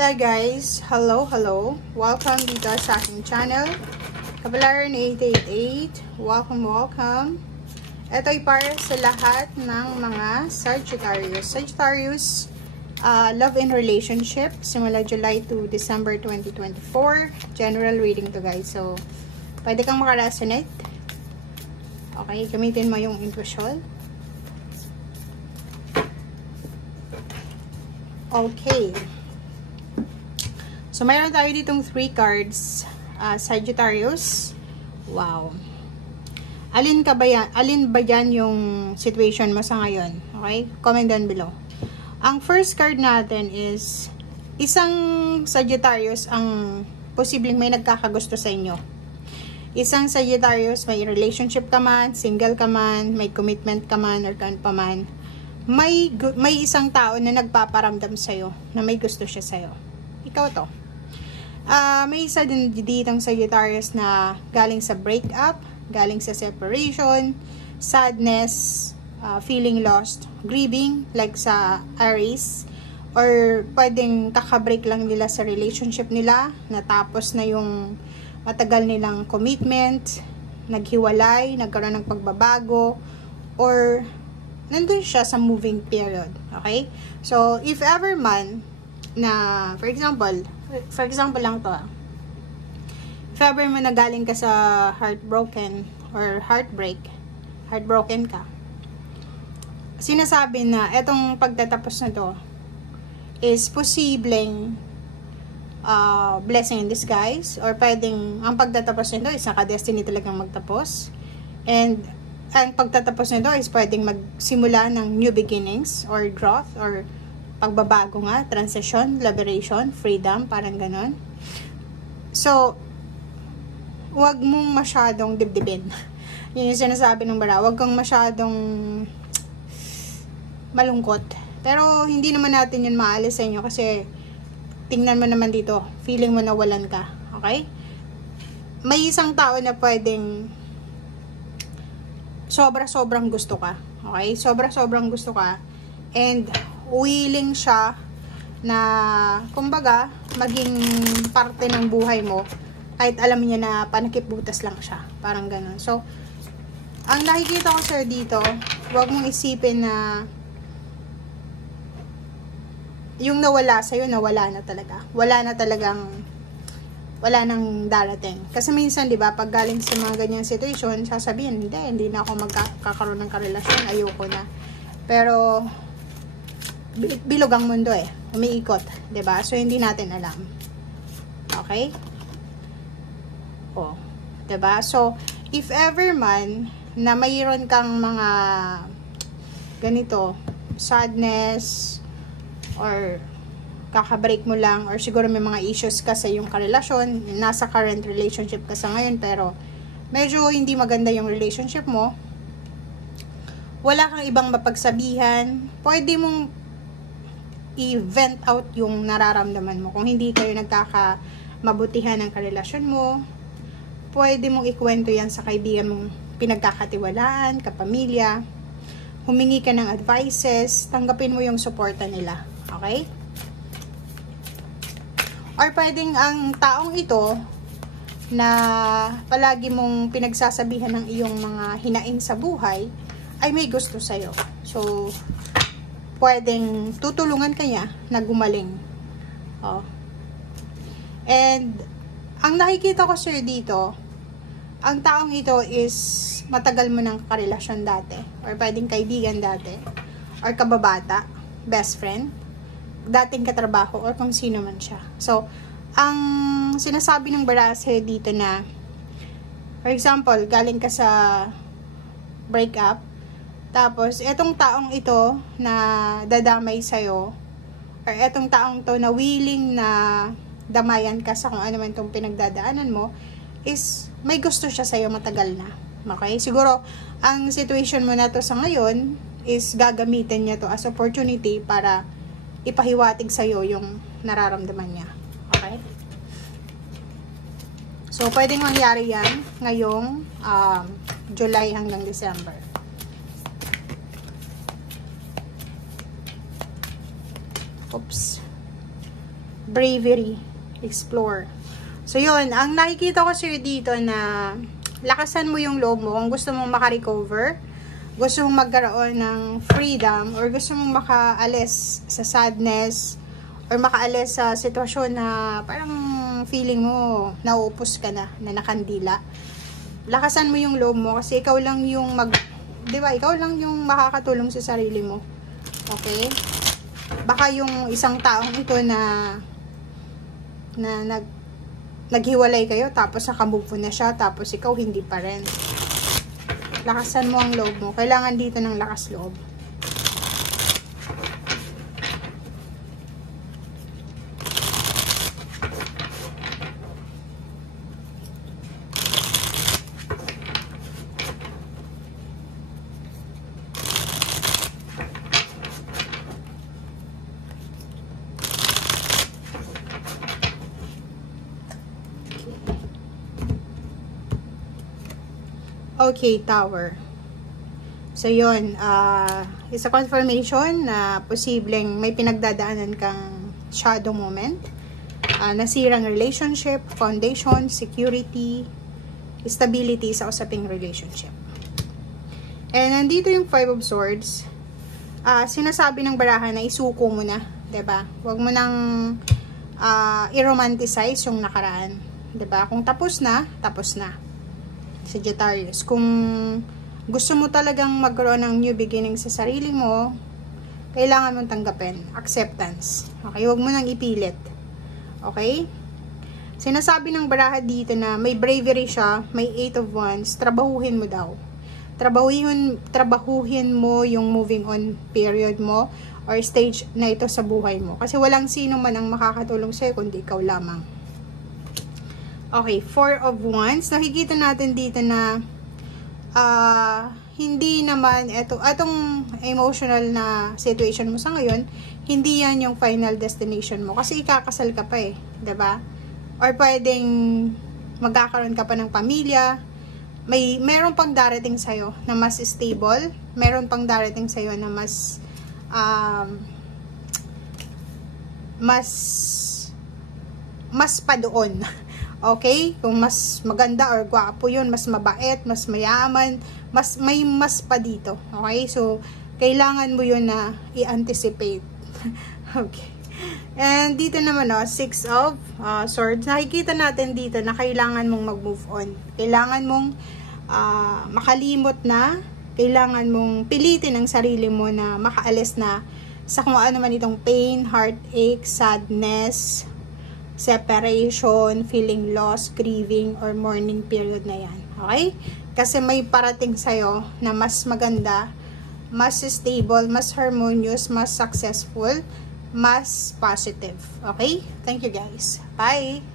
Hello guys! Hello! Welcome dito sa aking channel. Kabalaran 888. Welcome! Ito ay para sa lahat ng mga Sagittarius. Sagittarius, love and relationship. Simula July to December 2024. General reading to guys. So, pwede kang makaresonate. Okay, gamitin mo yung intuition. Okay. So, mayroon tayo ditong 3 cards. Sagittarius. Wow. Alin ba yan yung situation mo sa ngayon? Okay? Comment down below. Ang first card natin is isang Sagittarius ang posibleng may nagkakagusto sa inyo. Isang Sagittarius, may relationship ka man, single ka man, may commitment ka man, or kan pa man. May isang tao na nagpaparamdam sa'yo, na may gusto siya sa'yo. Ikaw to. May isa din ditong Sagittarius na galing sa breakup, galing sa separation, sadness, feeling lost, grieving, like sa Aries, or pwedeng kakabreak lang nila sa relationship nila, natapos na yung matagal nilang commitment, naghiwalay, nagkaroon ng pagbabago, or nandun siya sa moving period. Okay? So, if ever man, na, for example lang to, if ever man nagaling ka sa heartbroken or heartbroken ka, sinasabi na etong pagtatapos na to is posibleng blessing in disguise, or pwedeng ang pagtatapos nito is naka-destiny talagang magtapos, and ang pagtatapos nito is pwedeng magsimula ng new beginnings or growth or pagbabago nga, transition, liberation, freedom, parang ganon. So, wag mong masyadong dibdibin. Yun yung sinasabi ng bara, wag kang masyadong malungkot. Pero, hindi naman natin yun maalis sa inyo kasi tingnan mo naman dito, feeling mo na walan ka. Okay? May isang tao na pwedeng sobra-sobrang gusto ka. Okay? Sobra-sobrang gusto ka. And, willing siya na, kumbaga, maging parte ng buhay mo kahit alam niya na panakip-butas lang siya. Parang ganun. So, ang nakikita ko sir dito, huwag mong isipin na yung nawala sa'yo, nawala na talaga. Wala nang darating. Kasi minsan, di ba, pag galing sa mga ganyang situation, sasabihin, hindi na ako magkakaroon ng karelasyon, ayoko na. Pero, bilog ang mundo umiikot, 'di ba? So hindi natin alam. Okay? 'Di ba? So if ever man na mayroon kang mga ganito, sadness or kakabreak mo lang, or siguro may mga issues ka sa iyong karelasyon, nasa current relationship ka sa ngayon pero medyo hindi maganda yung relationship mo, wala kang ibang mapagsabihan, pwede mong i-vent out yung nararamdaman mo. Kung hindi kayo nagkakamabutihan ng karelasyon mo, pwede mong ikwento yan sa kaibigan mong pinagkakatiwalaan, kapamilya, humingi ka ng advices, tanggapin mo yung suporta nila. Okay? Or pwedeng ang taong ito na palagi mong pinagsasabihan ng iyong mga hinaing sa buhay ay may gusto sa'yo. So, pwedeng tutulungan kanya na gumaling. And, ang nakikita ko sir dito, ang taong ito is matagal mo ng karelasyon dati, or pwedeng kaibigan dati, or kababata, best friend, dating katrabaho, or kung sino man siya. So, ang sinasabi ng barase dito na, for example, galing ka sa breakup, tapos, etong taong ito na dadamay sa'yo, or etong taong to na willing na damayan ka sa kung ano man itong pinagdadaanan mo, is may gusto siya sa'yo matagal na. Okay? Siguro, ang situation mo na to sa ngayon, is gagamitin niya to as opportunity para ipahiwatig sa'yo yung nararamdaman niya. Okay? So, pwedeng mangyari yan ngayong July hanggang December. Oops. bravery, explore. So, yun. Ang nakikita ko sa'yo dito na lakasan mo yung loob mo. Kung gusto mong makarecover, gusto mong magkaroon ng freedom, or gusto mong makaalis sa sadness, or makaalis sa sitwasyon na parang feeling mo nauupos ka na nakandila. Lakasan mo yung loob mo kasi ikaw lang yung ikaw lang yung makakatulong sa sarili mo. Okay? Baka yung isang taong ito na naghiwalay kayo, tapos nakamove na siya, tapos ikaw hindi pa rin. Lakasan mo ang loob mo. Kailangan dito ng lakas loob. Okay, Tower. So, yun. Isa confirmation na posibleng may pinagdadaanan kang shadow moment. Nasirang relationship, foundation, security, stability sa usaping relationship. And nandito yung Five of Swords. Sinasabi ng baraha na isuko mo na. 'Di ba? Huwag mo nang i-romanticize yung nakaraan. 'Di ba? Kung tapos na, tapos na. Sagittarius, kung gusto mo talagang magkaroon ng new beginning sa sarili mo, kailangan mong tanggapin. Acceptance. Okay? Huwag mo nang ipilit. Okay? Sinasabi ng baraha dito na may bravery siya, may 8 of Wands, trabahuhin mo daw. Trabahuhin mo yung moving on period mo or stage na ito sa buhay mo. Kasi walang sino man ang makakatulong sa'yo kundi ikaw lamang. Okay, 4 of Wands. Nakikita natin dito na hindi naman itong emotional na situation mo sa ngayon, hindi yan yung final destination mo. Kasi ikakasal ka pa eh, 'di ba? Or pwedeng magkakaroon ka pa ng pamilya. Meron pang darating sa'yo na mas stable. Meron pang darating sa'yo na mas pa doon. Okay? Kung mas maganda or gwapo yun, mas mabait, mas mayaman, may mas pa dito. Okay? So, kailangan mo yun na i-anticipate. Okay. And dito naman, 6 of Swords. Nakikita natin dito na kailangan mong mag-move on. Kailangan mong makalimot na. Kailangan mong pilitin ang sarili mo na makaalis na sa kung ano man itong pain, heartache, sadness, separation, feeling lost, grieving, or mourning period na yan. Okay? Kasi may parating sa'yo na mas maganda, mas stable, mas harmonious, mas successful, mas positive. Okay? Thank you guys. Bye!